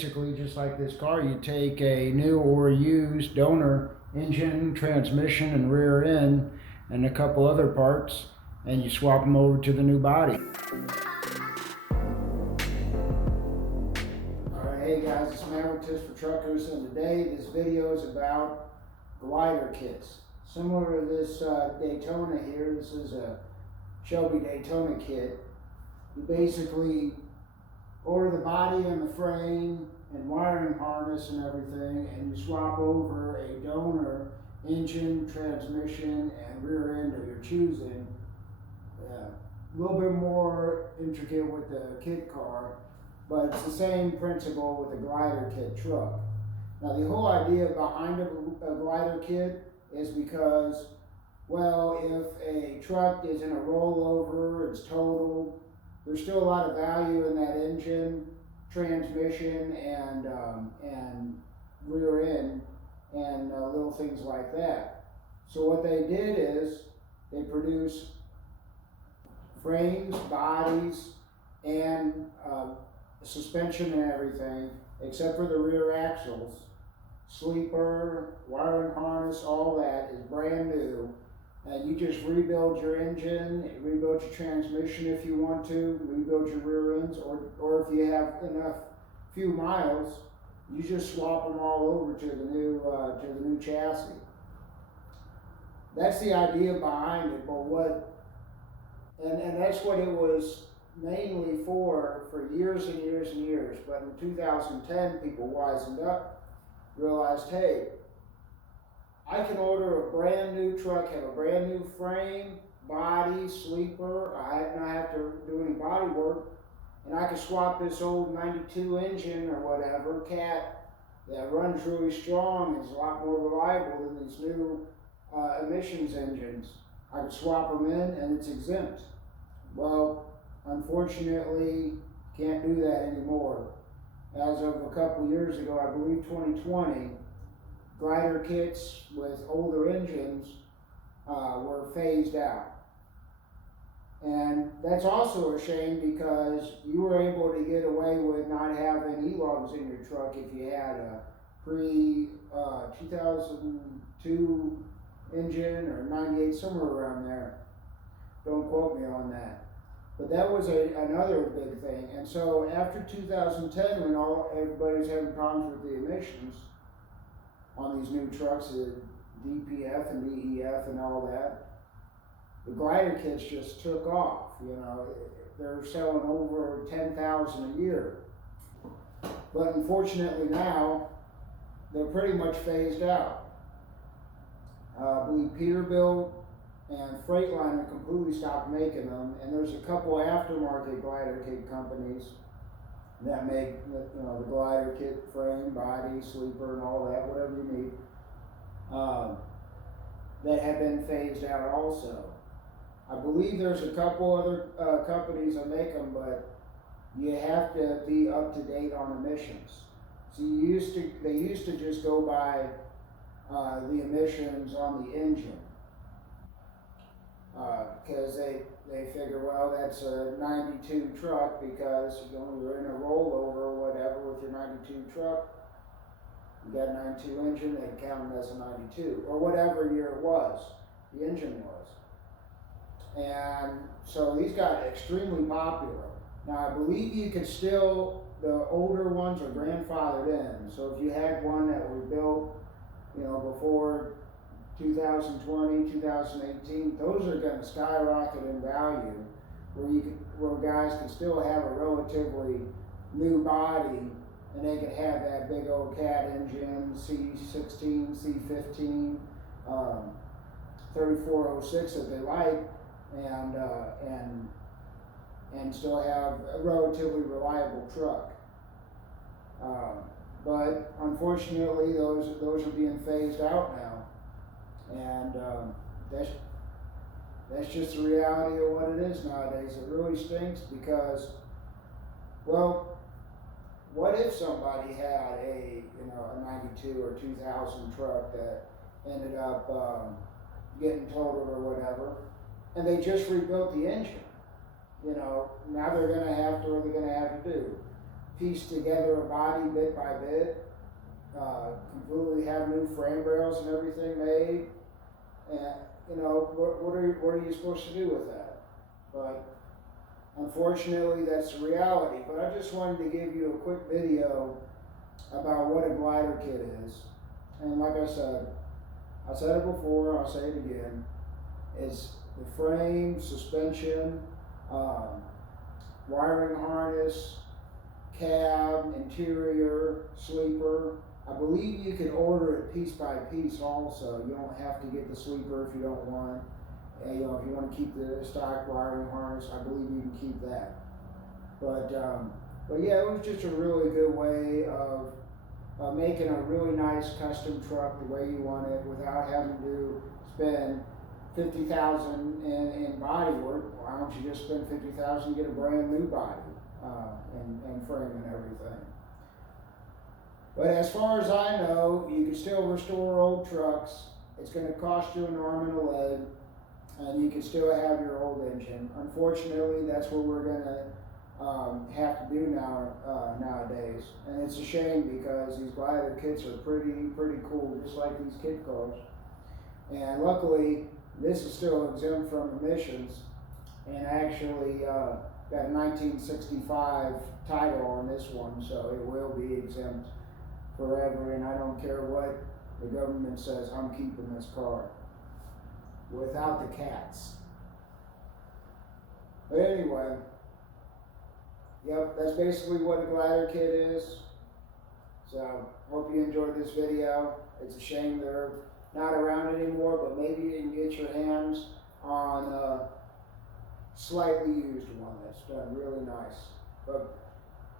basically just like this car. You take a new or used donor engine, transmission, and rear end, and a couple other parts, and you swap them over to the new body. Alright, hey guys, it's Maverick Tips for Truckers, and today this video is about glider kits. Similar to this Daytona here, this is a Shelby Daytona kit. You basically order the body and the frame and wiring harness and everything, and you swap over a donor engine, transmission, and rear end of your choosing. A little bit more intricate with the kit car, but it's the same principle with a glider kit truck. Now the whole idea behind a glider kit is because, well, if a truck is in a rollover, it's totaled, there's still a lot of value in that engine, transmission, and rear end, and little things like that. So what they did is they produced frames, bodies, and suspension and everything, except for the rear axles. Sleeper, wiring harness, all that is brand new. And you just rebuild your engine, rebuild your transmission if you want to, rebuild your rear ends, or if you have enough few miles, you just swap them all over to the new chassis. That's the idea behind it, but and that's what it was mainly for years and years and years. But in 2010, people wisened up, realized, hey, I can order a brand new truck, have a brand new frame, body, sleeper. I don't have to do any body work, and I can swap this old 92 engine or whatever, cat, that runs really strong and is a lot more reliable than these new emissions engines. I can swap them in and it's exempt. Well, unfortunately, can't do that anymore. As of a couple years ago, I believe 2020, glider kits with older engines were phased out. And that's also a shame because you were able to get away with not having E-lugs in your truck if you had a pre-2002 engine or 98, somewhere around there. Don't quote me on that. But that was another big thing. And so after 2010, when everybody's having problems with the emissions on these new trucks, the DPF and DEF and all that, the glider kits just took off. You know, they're selling over 10,000 a year. But unfortunately now, they're pretty much phased out. I believe Peterbilt and Freightliner completely stopped making them, and there's a couple aftermarket glider kit companies that make the glider kit frame, body, sleeper, and all that, whatever you need, that have been phased out also. I believe there's a couple other companies that make them, but you have to be up to date on emissions. So they used to just go by the emissions on the engine, because they figure, well, that's a 92 truck because you're in a rollover or whatever with your 92 truck. You got a 92 engine, they count it as a 92, or whatever year it was, the engine was. And so these got extremely popular. Now I believe you can still, the older ones are grandfathered in. So if you had one that was built, before 2020, 2018, those are going to skyrocket in value, where guys can still have a relatively new body, and they can have that big old cat engine, C16, C15, 3406 that they like, and still have a relatively reliable truck. But unfortunately, those are being phased out now, and that's just the reality of what it is nowadays. It really stinks because, well, what if somebody had a 92 or 2000 truck that ended up getting totaled or whatever, and they just rebuilt the engine? Now they're going to have to do piece together a body bit by bit, completely have new frame rails and everything made, and what are you supposed to do with that? But unfortunately, that's the reality. But I just wanted to give you a quick video about what a glider kit is. And like I said it before, I'll say it again. It's the frame, suspension, wiring harness, cab, interior, sleeper. I believe you can order it piece by piece also. You don't have to get the sleeper if you don't want. And, if you want to keep the stock wiring harness, I believe you can keep that. But yeah, it was just a really good way of making a really nice custom truck the way you want it without having to spend $50,000 in body work. Why don't you just spend $50,000 and get a brand new body and frame and everything? But as far as I know, you can still restore old trucks. It's going to cost you an arm and a leg, and you can still have your old engine. Unfortunately, that's what we're going to have to do nowadays, and it's a shame because these glider kits are pretty cool, just like these kit cars. And luckily, this is still exempt from emissions, and actually got a 1965 title on this one, so it will be exempt forever, and I don't care what the government says, I'm keeping this car without the cats. But anyway, yep, that's basically what a glider kit is. So hope you enjoyed this video. It's a shame they're not around anymore, but maybe you can get your hands on a slightly used one that's done really nice. But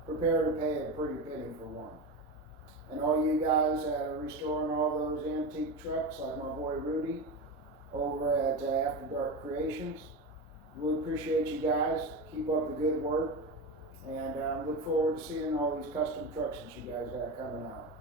prepare to pay a pretty penny for one. And all you guys that are restoring all those antique trucks, like my boy Rudy over at After Dark Creations, we appreciate you guys. Keep up the good work, and look forward to seeing all these custom trucks that you guys got coming out.